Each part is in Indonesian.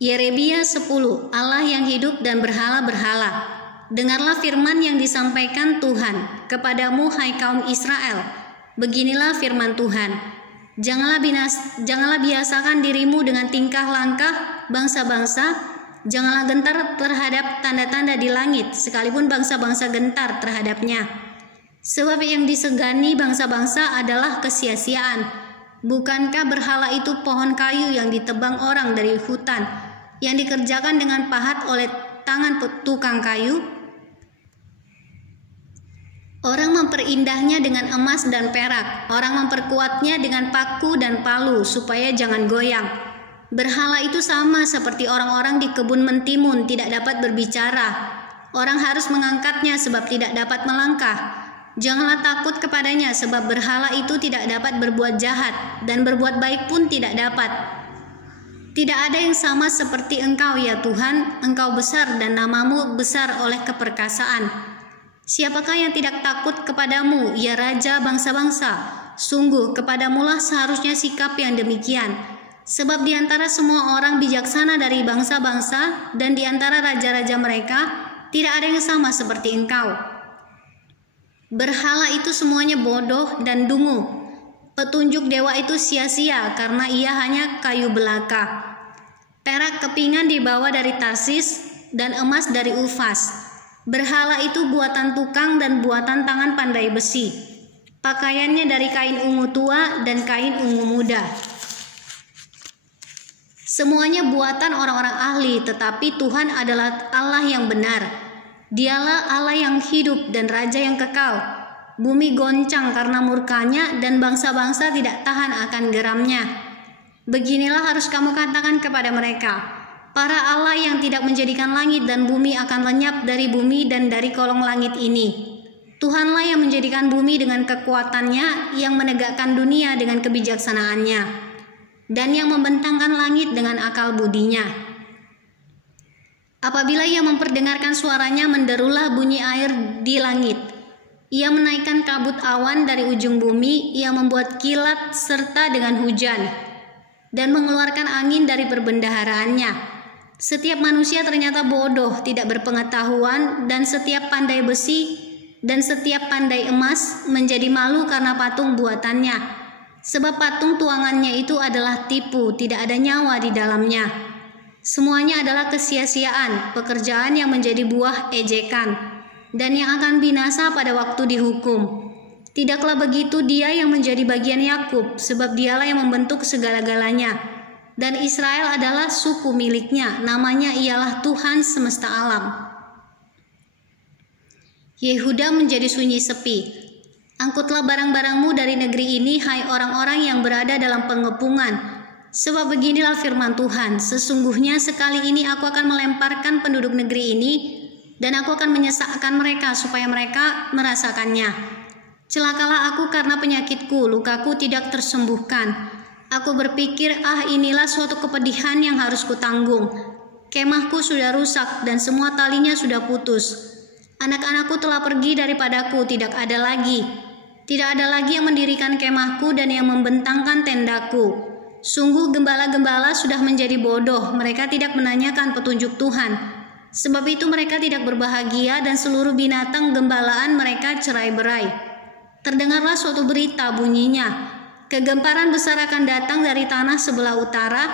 Yeremia 10. Allah yang hidup dan berhala-berhala. Dengarlah firman yang disampaikan Tuhan kepadamu, hai kaum Israel. Beginilah firman Tuhan. Janganlah biasakan dirimu dengan tingkah langkah bangsa-bangsa. Janganlah gentar terhadap tanda-tanda di langit, sekalipun bangsa-bangsa gentar terhadapnya. Sebab yang disegani bangsa-bangsa adalah kesia-siaan. Bukankah berhala itu pohon kayu yang ditebang orang dari hutan, yang dikerjakan dengan pahat oleh tangan tukang kayu? Orang memperindahnya dengan emas dan perak, orang memperkuatnya dengan paku dan palu supaya jangan goyang. Berhala itu sama seperti orang-orang di kebun mentimun tidak dapat berbicara. Orang harus mengangkatnya sebab tidak dapat melangkah. Janganlah takut kepadanya sebab berhala itu tidak dapat berbuat jahat dan berbuat baik pun tidak dapat. Tidak ada yang sama seperti Engkau ya Tuhan, Engkau besar dan namamu besar oleh keperkasaan. Siapakah yang tidak takut kepadamu, ya Raja bangsa-bangsa? Sungguh kepadamulah seharusnya sikap yang demikian. Sebab di antara semua orang bijaksana dari bangsa-bangsa dan di antara raja-raja mereka, tidak ada yang sama seperti Engkau. Berhala itu semuanya bodoh dan dungu. Petunjuk dewa itu sia-sia karena ia hanya kayu belaka. Perak kepingan dibawa dari Tarsis dan emas dari Ufas. Berhala itu buatan tukang dan buatan tangan pandai besi. Pakaiannya dari kain ungu tua dan kain ungu muda. Semuanya buatan orang-orang ahli, tetapi Tuhan adalah Allah yang benar. Dialah Allah yang hidup dan Raja yang kekal. Bumi goncang karena murkanya dan bangsa-bangsa tidak tahan akan geramnya. Beginilah harus kamu katakan kepada mereka, para Allah yang tidak menjadikan langit dan bumi akan lenyap dari bumi dan dari kolong langit ini. Tuhanlah yang menjadikan bumi dengan kekuatannya, yang menegakkan dunia dengan kebijaksanaannya, dan yang membentangkan langit dengan akal budinya. Apabila ia memperdengarkan suaranya, menderulah bunyi air di langit. Ia menaikkan kabut awan dari ujung bumi, ia membuat kilat serta dengan hujan, dan mengeluarkan angin dari perbendaharaannya. Setiap manusia ternyata bodoh, tidak berpengetahuan, dan setiap pandai besi dan setiap pandai emas menjadi malu karena patung buatannya. Sebab patung tuangannya itu adalah tipu, tidak ada nyawa di dalamnya. Semuanya adalah kesia-siaan, pekerjaan yang menjadi buah ejekan, dan yang akan binasa pada waktu dihukum. Tidaklah begitu dia yang menjadi bagian Yakub, sebab dialah yang membentuk segala-galanya. Dan Israel adalah suku miliknya, namanya ialah Tuhan semesta alam. Yehuda menjadi sunyi sepi. Angkutlah barang-barangmu dari negeri ini, hai orang-orang yang berada dalam pengepungan. Sebab beginilah firman Tuhan, sesungguhnya sekali ini aku akan melemparkan penduduk negeri ini, dan aku akan menyesakkan mereka supaya mereka merasakannya. Celakalah aku karena penyakitku, lukaku tidak tersembuhkan. Aku berpikir, inilah suatu kepedihan yang harus kutanggung. Kemahku sudah rusak dan semua talinya sudah putus. Anak-anakku telah pergi daripadaku, tidak ada lagi. Tidak ada lagi yang mendirikan kemahku dan yang membentangkan tendaku. Sungguh gembala-gembala sudah menjadi bodoh, mereka tidak menanyakan petunjuk Tuhan. Sebab itu mereka tidak berbahagia dan seluruh binatang gembalaan mereka cerai-berai. Terdengarlah suatu berita bunyinya. Kegemparan besar akan datang dari tanah sebelah utara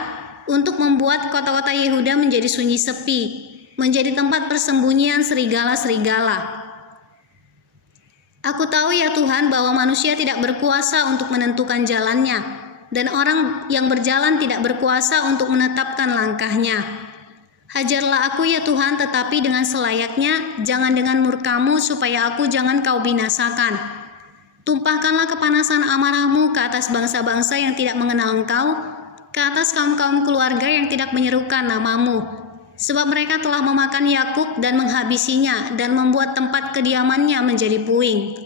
untuk membuat kota-kota Yehuda menjadi sunyi sepi, menjadi tempat persembunyian serigala-serigala. Aku tahu ya Tuhan bahwa manusia tidak berkuasa untuk menentukan jalannya, dan orang yang berjalan tidak berkuasa untuk menetapkan langkahnya. Hajarlah aku ya Tuhan, tetapi dengan selayaknya, jangan dengan murkamu supaya aku jangan kau binasakan. Tumpahkanlah kepanasan amarahmu ke atas bangsa-bangsa yang tidak mengenal Engkau, ke atas kaum-kaum keluarga yang tidak menyerukan namamu. Sebab mereka telah memakan Yakub dan menghabisinya, dan membuat tempat kediamannya menjadi puing.